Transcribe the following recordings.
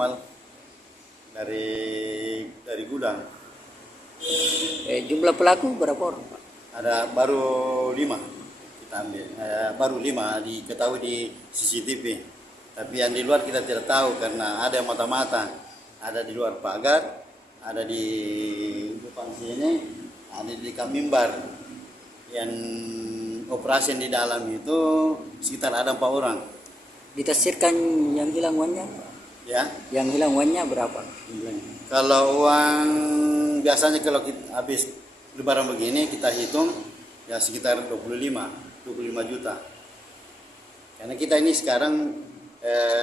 amal dari gudang. Jumlah pelaku berapa orang, Pak? Ada baru 5 kita ambil, baru 5 diketahui di CCTV. Tapi yang di luar kita tidak tahu karena ada yang mata-mata, ada di luar pagar, ada di depan sini, ada di kamimbar. Yang operasi di dalam itu sekitar ada 4 orang. Ditafsirkan yang hilang uangnya? Ya. Yang hilang uangnya berapa jumlahnya? Kalau uang biasanya kalau kita habis lebaran begini kita hitung ya sekitar 25 juta. Karena kita ini sekarang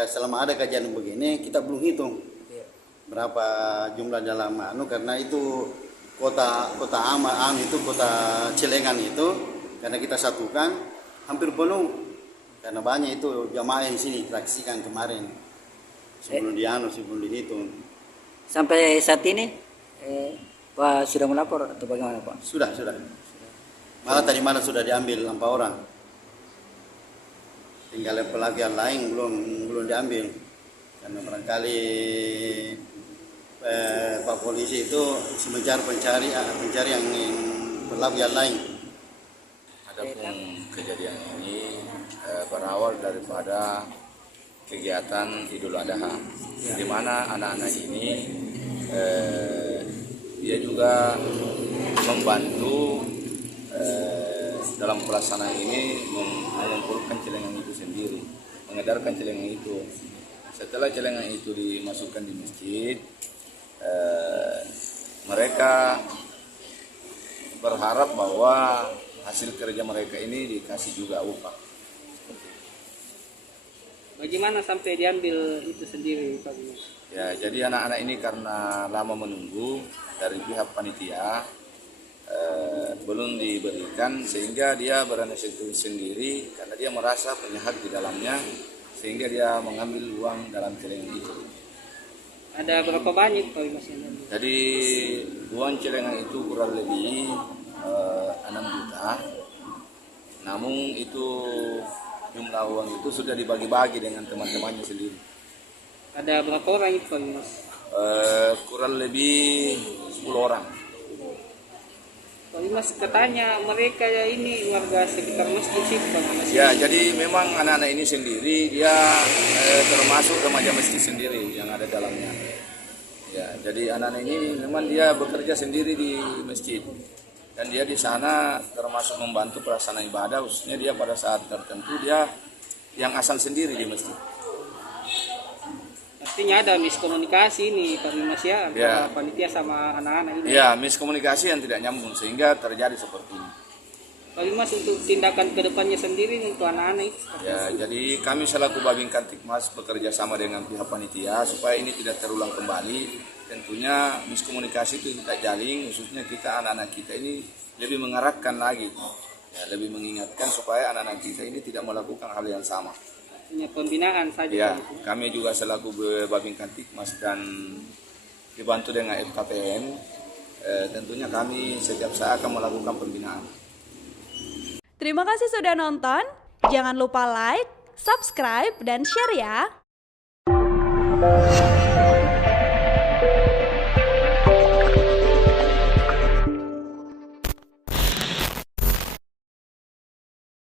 selama ada kajian begini kita belum hitung berapa jumlah dalam karena itu kota itu kota Celengan itu karena kita satukan hampir penuh karena banyak itu jamaah di sini saksikan kemarin sebelum dihitung. Sampai saat ini Pak sudah melapor atau bagaimana, Pak? Sudah. Malah tadi malam sudah diambil 4 orang. Tinggal pelaku yang lain belum diambil karena barangkali Pak polisi itu semenjak pencari yang pelaku yang lain. Adapun kejadian ini berawal daripada kegiatan Idul Adha, di mana anak-anak ini dia juga membantu dalam pelaksanaan ini mengumpulkan celengan itu sendiri, mengedarkan celengan itu. Setelah celengan itu dimasukkan di masjid, mereka berharap bahwa hasil kerja mereka ini dikasih juga upah. Bagaimana sampai diambil itu sendiri, Pak? Ya, jadi anak-anak ini karena lama menunggu dari pihak panitia belum diberikan sehingga dia berinisiatif sendiri karena dia merasa punya hak di dalamnya sehingga dia mengambil uang dalam celengan itu. Ada berapa banyak, Pak? Jadi uang celengan itu kurang lebih 6 juta. Namun itu jumlah uang itu sudah dibagi-bagi dengan teman-temannya sendiri. Ada berapa orang itu, Pak? Kurang lebih 10 orang. Pak Mas katanya mereka ini warga sekitar masjid sih, Pak. Ya, jadi memang anak-anak ini sendiri dia termasuk remaja masjid sendiri yang ada dalamnya. Ya, jadi anak-anak ini memang dia bekerja sendiri di masjid. Dan dia di sana termasuk membantu pelaksanaan ibadah, khususnya dia pada saat tertentu dia yang asal sendiri di masjid. Artinya ada miskomunikasi ini, Pak Mas ya, antara panitia sama anak-anak ini. Ya, miskomunikasi yang tidak nyambung sehingga terjadi seperti ini. Pak Mas untuk tindakan kedepannya sendiri untuk anak-anak itu. Ya, jadi kami selaku Babin Kamtibmas bekerja sama dengan pihak panitia supaya ini tidak terulang kembali. Tentunya miskomunikasi itu kita jalin, khususnya kita anak-anak kita ini lebih mengarahkan lagi, ya, lebih mengingatkan supaya anak-anak kita ini tidak melakukan hal yang sama. Artinya pembinaan saja. Ya, kami juga selaku Babin Kamtibmas dan dibantu dengan FKPM, tentunya kami setiap saat akan melakukan pembinaan. Terima kasih sudah nonton. Jangan lupa like, subscribe, dan share ya.